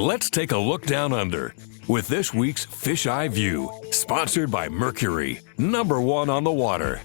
Let's take a look down under with this week's Fish Eye View, sponsored by Mercury, #1 on the water.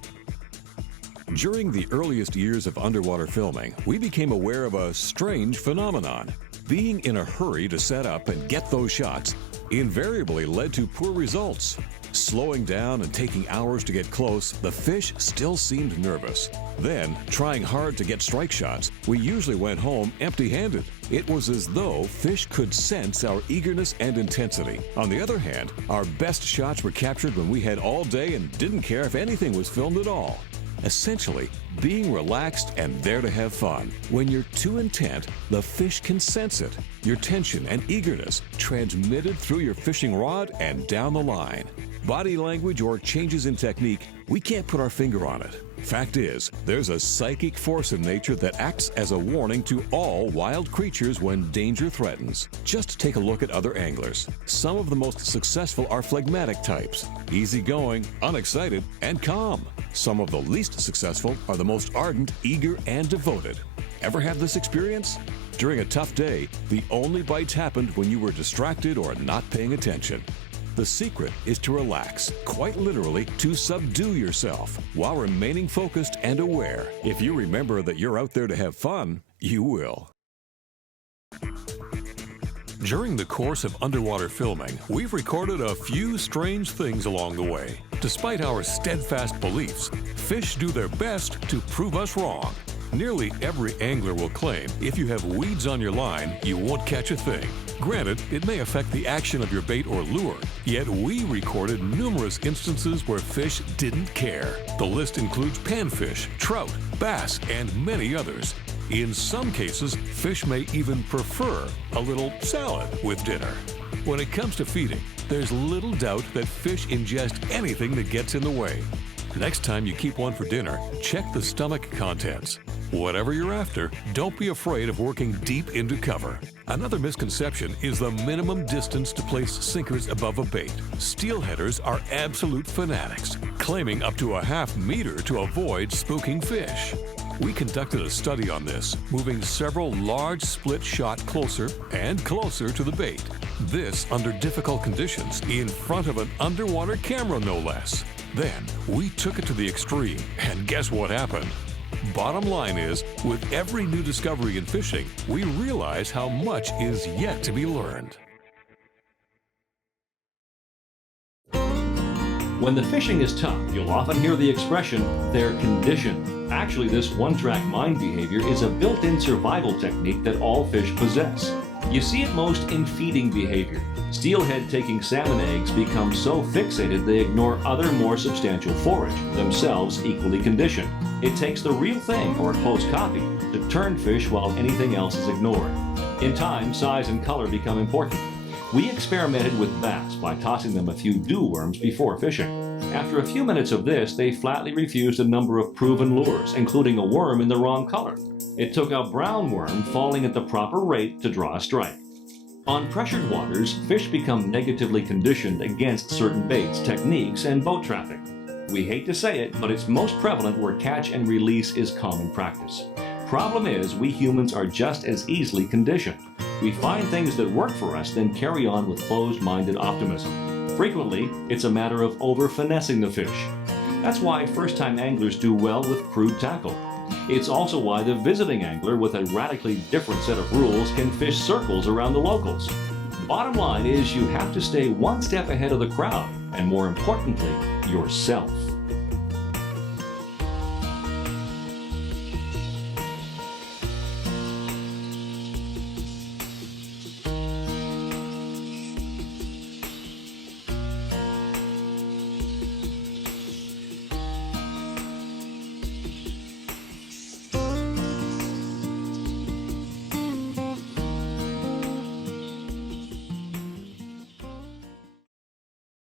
During the earliest years of underwater filming, we became aware of a strange phenomenon. Being in a hurry to set up and get those shots invariably led to poor results. Slowing down and taking hours to get close, the fish still seemed nervous. Then, trying hard to get strike shots, we usually went home empty-handed. It was as though fish could sense our eagerness and intensity. On the other hand, our best shots were captured when we had all day and didn't care if anything was filmed at all. Essentially, being relaxed and there to have fun. When you're too intent, the fish can sense it. Your tension and eagerness transmitted through your fishing rod and down the line. Body language or changes in technique, we can't put our finger on it. Fact is, there's a psychic force in nature that acts as a warning to all wild creatures when danger threatens. Just take a look at other anglers. Some of the most successful are phlegmatic types, easygoing, unexcited, and calm. Some of the least successful are the most ardent, eager, and devoted. Ever have this experience? During a tough day, the only bites happened when you were distracted or not paying attention. The secret is to relax, quite literally to subdue yourself, while remaining focused and aware. If you remember that you're out there to have fun, you will. During the course of underwater filming, we've recorded a few strange things along the way. Despite our steadfast beliefs, fish do their best to prove us wrong. Nearly every angler will claim if you have weeds on your line, you won't catch a thing. Granted, it may affect the action of your bait or lure, yet we recorded numerous instances where fish didn't care. The list includes panfish, trout, bass, and many others. In some cases, fish may even prefer a little salad with dinner. When it comes to feeding, there's little doubt that fish ingest anything that gets in the way. Next time you keep one for dinner, check the stomach contents. Whatever you're after, don't be afraid of working deep into cover. Another misconception is the minimum distance to place sinkers above a bait. Steelheaders are absolute fanatics, claiming up to a half meter to avoid spooking fish. We conducted a study on this, moving several large split shot closer and closer to the bait. This under difficult conditions, in front of an underwater camera no less. Then, we took it to the extreme, and guess what happened? Bottom line is, with every new discovery in fishing, we realize how much is yet to be learned. When the fishing is tough, you'll often hear the expression, "they're conditioned." Actually, this one-track mind behavior is a built-in survival technique that all fish possess. You see it most in feeding behavior. Steelhead-taking salmon eggs become so fixated they ignore other more substantial forage, themselves equally conditioned. It takes the real thing, or close copy, to turn fish while anything else is ignored. In time, size and color become important. We experimented with bass by tossing them a few dew worms before fishing. After a few minutes of this, they flatly refused a number of proven lures, including a worm in the wrong color. It took a brown worm falling at the proper rate to draw a strike. On pressured waters, fish become negatively conditioned against certain baits, techniques, and boat traffic. We hate to say it, but it's most prevalent where catch and release is common practice. Problem is, we humans are just as easily conditioned. We find things that work for us, then carry on with closed-minded optimism. Frequently, it's a matter of over-finessing the fish. That's why first-time anglers do well with crude tackle. It's also why the visiting angler with a radically different set of rules can fish circles around the locals. Bottom line is you have to stay one step ahead of the crowd, and more importantly, yourself.